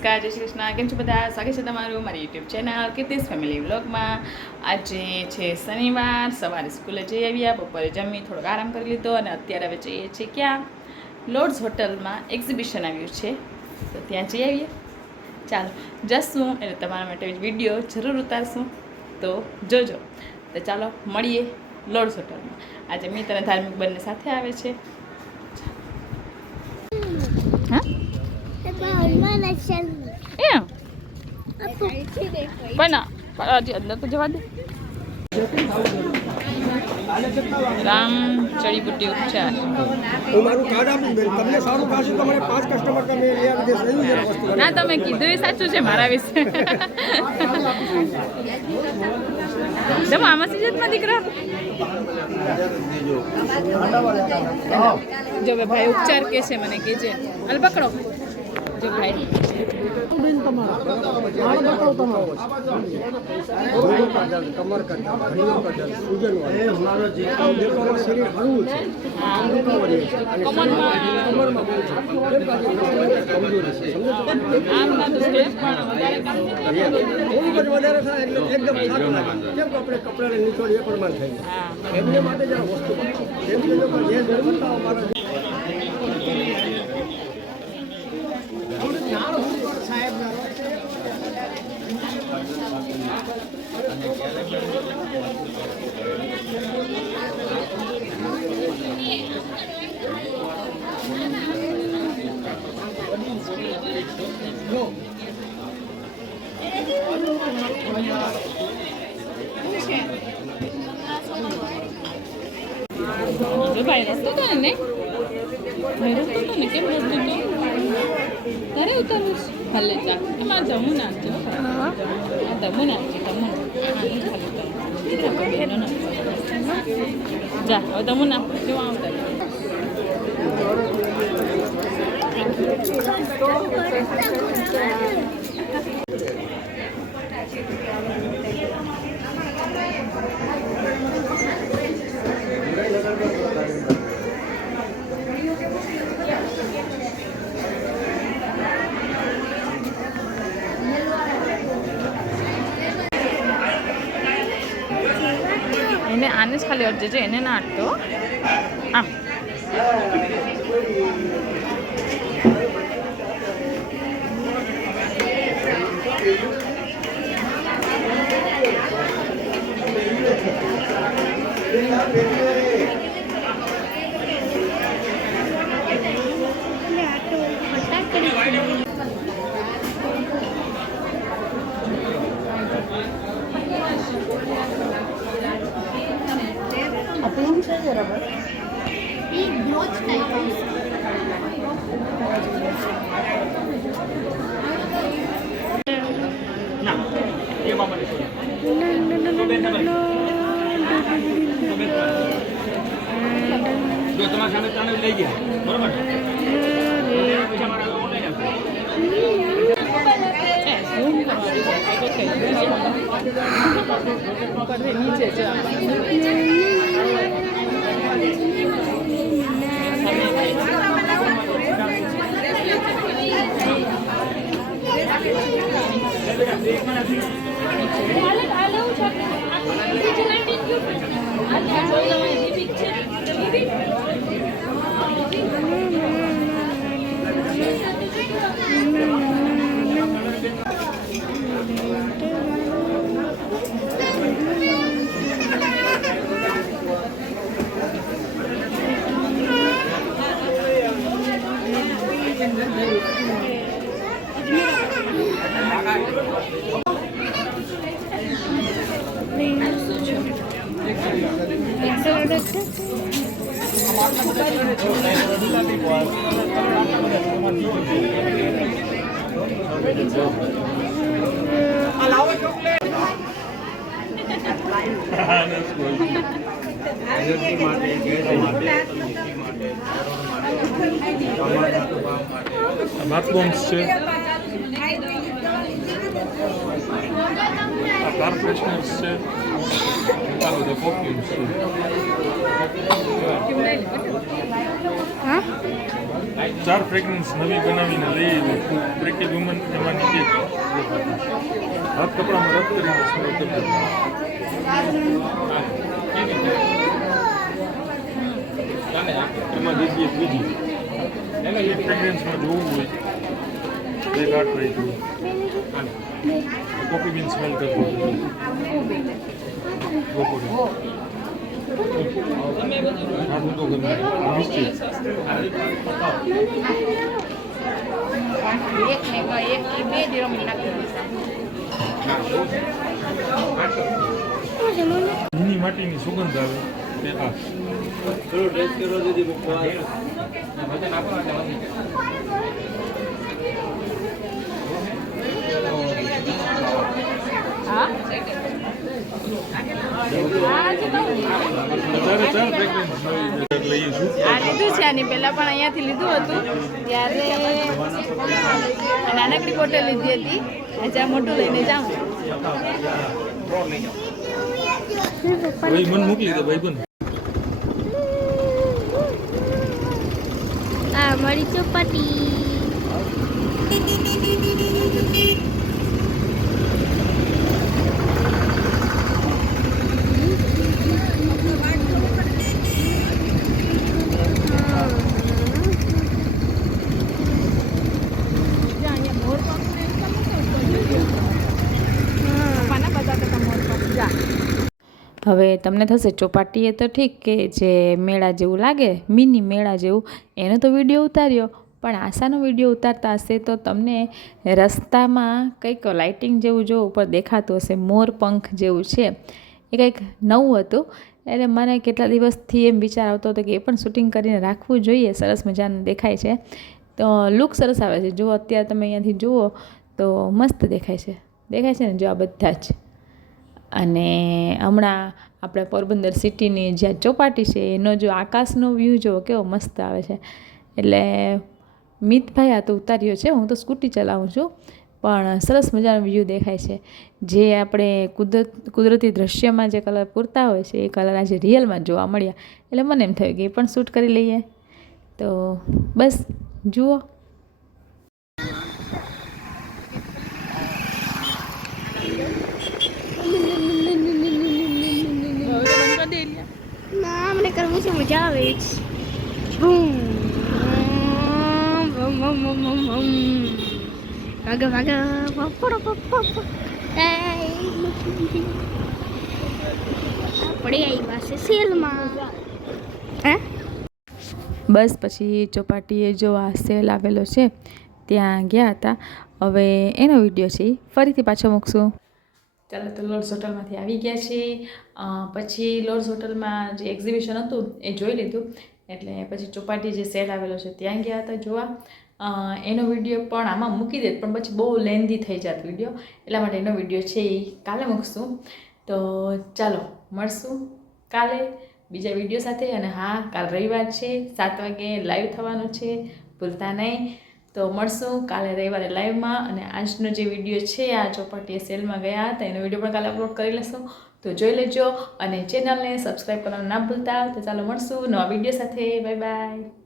નમસ્કાર, જય શ્રી કૃષ્ણ. કેમ છો બધા? સ્વાગત છે તમારું મારી યુટ્યુબ ચેનલ કીર્તિસ ફેમિલી વ્લોગમાં. આજે છે શનિવાર, સવારે સ્કૂલે જઈ આવ્યા, બપોરે જમી થોડોક આરામ કરી લીધો અને અત્યારે હવે જઈએ છીએ ક્યાં? લોર્ડ્સ હોટલમાં એક્ઝિબિશન આવ્યું છે, તો ત્યાં જઈ આવીએ. ચાલો જશું એટલે તમારા માટે વિડીયો જરૂર ઉતારશું, તો જોજો. તો ચાલો મળીએ લોર્ડ્સ હોટલમાં. આજે મિત અને ધાર્મિક બંને સાથે આવે છે. હા પણ હજી અંદર તો જવા દે. રામ જડીબુટ્ટી ઉપચાર. ના, તમે કીધું એ સાચું છે મારા વિશે. તમે આમાં સિજતમાં દીકરા જો ભાઈ ઉપચાર કે છે મને કે છે અલ પકડો જો ભાઈ ભાઈ રસ્તો તો ને ભાઈ રસ્તો તો ને કેમ રસ્તો તો તારે ઉતારું ભલે ચા એમાં જમું નાખજો જમું નાખજો જા હવે તમું નાખ કેવા આવતા એને આને જ ખાલી અડજે છે, એને ના અડતો આમ. તમારા સામે ત્રણે લઈ ગયા બરોબર. Matboms છે. આ કાર ફ્રેશનર્સ છે, આ બધા પરફ્યુમ્સ છે. હા 4 ફ્રેગ્રન્સ નવી બનાવીને લઈ આવી. પ્રેટી વુમન એમાં નીચે હાથ કપડામાં રબ કરીને સ્મેલ કરતો. એમાં દીધી એક બીજી એક ફ્રેગ્રન્સમાં જોવું હોય તો એક આ ટ્રાય કરું. કોફી બીન સ્મેલ કરતો બપોરે આ બધો ગમે નિશ્ચિત. જૂની માટીની સુગંધ આવે તે આ વધારે 4 ફ્રેગ્રન્સ લઈએ છું. આ લીધું છે, આની પહેલાં પણ અહીંયાથી લીધું હતું ત્યારે નાનકડી બોટલ લીધી હતી. આજે આ મોટું લઈને જાઉં. ભાઈ મને મોકલી દે ભાઈ બંધ. આ મારી ચોપાટી હવે તમને થશે ચોપાટીએ તો ઠીક કે જે મેળા જેવું લાગે, મિની મેળા જેવું, એનો તો વિડીયો ઉતાર્યો, પણ આશાનો વિડીયો ઉતારતા હશે તો તમને રસ્તામાં કંઈક લાઇટિંગ જેવું જો ઉપર દેખાતું હશે, મોર પંખ જેવું છે, એ કંઈક નવું હતું. એટલે મને કેટલા દિવસથી એમ વિચાર આવતો હતો કે એ પણ શૂટિંગ કરીને રાખવું જોઈએ. સરસ મજાનું દેખાય છે, તો લુક સરસ આવે છે. જો અત્યારે તમે અહીંયાથી જુઓ તો મસ્ત દેખાય છે ને, જો આ બધા જ. અને હમણાં આપણે પોરબંદર સિટીની જ્યાં ચોપાટી છે એનો જો આકાશનો વ્યૂ જો કેવો મસ્ત આવે છે. એટલે મિતભાઈ આ તો ઉતાર્યો છે, હું તો સ્કૂટી ચલાવું છું, પણ સરસ મજાનો વ્યૂ દેખાય છે. જે આપણે કુદરતી દૃશ્યમાં જે કલર પૂરતા હોય છે એ કલર આજે રિયલમાં જોવા મળ્યા. એટલે મને એમ થયું કે એ પણ શૂટ કરી લઈએ. તો બસ જુઓ. ના મને કરવું છે, મજા આવે છે. બૂમ બમ બમ બમ બમ બમ ભાગા ભાગા પપ્પા પડી આવી પાસે સેલમાં. હે બસ પછી ચોપાટીએ જો આ સેલ આવેલો છે ત્યાં ગયા હતા. હવે એનો વિડીયો છે ફરીથી પાછો મૂકશું. ચાલો તો લોર્ડ્સ હોટલમાંથી આવી ગયા છીએ. પછી લોર્ડ્સ હોટલમાં જે એક્ઝિબિશન હતું એ જોઈ લીધું. એટલે પછી ચોપાટી જે સેલ આવેલો છે ત્યાં ગયા હતા જોવા. એનો વિડીયો પણ આમાં મૂકી દે, પણ પછી બહુ લેન્ધી થઈ જાત વિડીયો, એટલા માટે એનો વિડીયો છે એ કાલે મૂકશું. તો ચાલો મળશું કાલે બીજા વિડીયો સાથે. અને હા, કાલ રવિવાર છે, 7 વાગે લાઈવ થવાનું છે, ભૂલતા નહીં. તો મળશું કાલે રવિવારે લાઈવમાં. અને આજનો જે વિડીયો છે આ ચોપાટીએ સેલમાં ગયા હતા એનો વિડીયો પણ કાલે અપલોડ કરી લેશું, તો જોઈ લેજો. અને ચેનલને સબસ્ક્રાઈબ કરવાનું ના ભૂલતા. તો ચાલો મળશું નવા વિડીયો સાથે. Bye bye.